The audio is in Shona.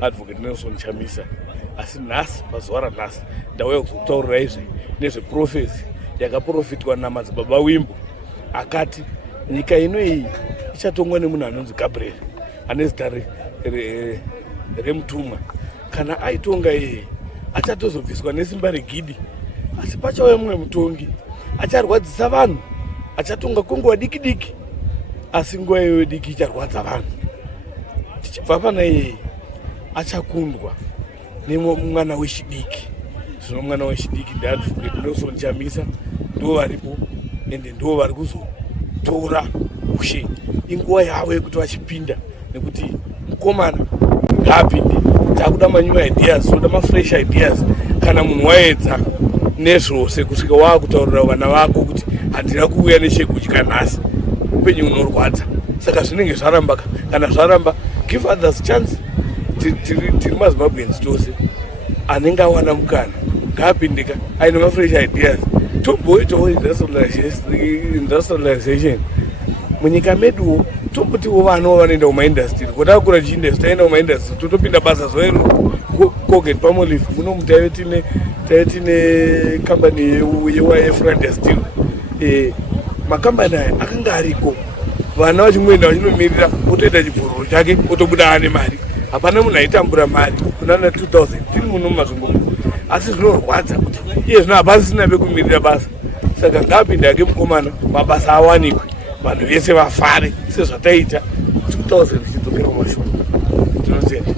Advocate Nelson Chamisa asi nhasi pazuva ranhasi ndauya kuzokutaurira izvi nezveprofesi yakaprofitwa namadzibaba Wimbo akati nyika ino iyi ichatongwa nemunhu anonzi Gabriel ane zita remutumwa. Kana aitonga iye achatozobviswa nesimba regidhi, asi pachauya mumwe mutongi acharwadzisa vanhu, achatonga kwenguva diki diki, asi nguva iyoyo diki icharwadza vanhu. Tichibva pana iye achakundwa nemwana wechidiki. Zvino mwana wechidiki ndiAdvocate Nelson Chamisa ndo varipo ende ndo vari kuzotora ushe. Inguva yavo yekuti vachipinda, nekuti mukomana ngaapinde. Takuda new ideas, toda fresh ideas. Kana munhu waedza nezvose kusvika wakutaurira vana vako kuti handina kuuya nechekudya nhasi, upenyu unorwadza. Saka zvinenge zvaramba. Kana zvaramba, give others chance. Tiri maZimbabweans tose anenge awana mukana ngaapindika aine fresh ideas. Tomboitawo industrialization munyika meduwo. Tombotiwo vana vanoenda kumaindastry, kotakura chiindastry taenda kumaindastry totopinda basa zoero Colgate Palmolive muno taitine company yeFront Steel. Makambani aya akanga ariko, vana vachimboenda vachinomirira otoita chibhororo chake otobuda ane mari. Hapana munhu aitambura mari kunana 2000 tiri muno mumazvimbo, asi zvinorwadza kuti iye zvino hapasisina pekumirira basa. Saka ngaapinda yake mukomana, mabasa awanikwe, vanhu vese vafare sezvataita 2000 zvichidzokera kumashure. Tinotenda.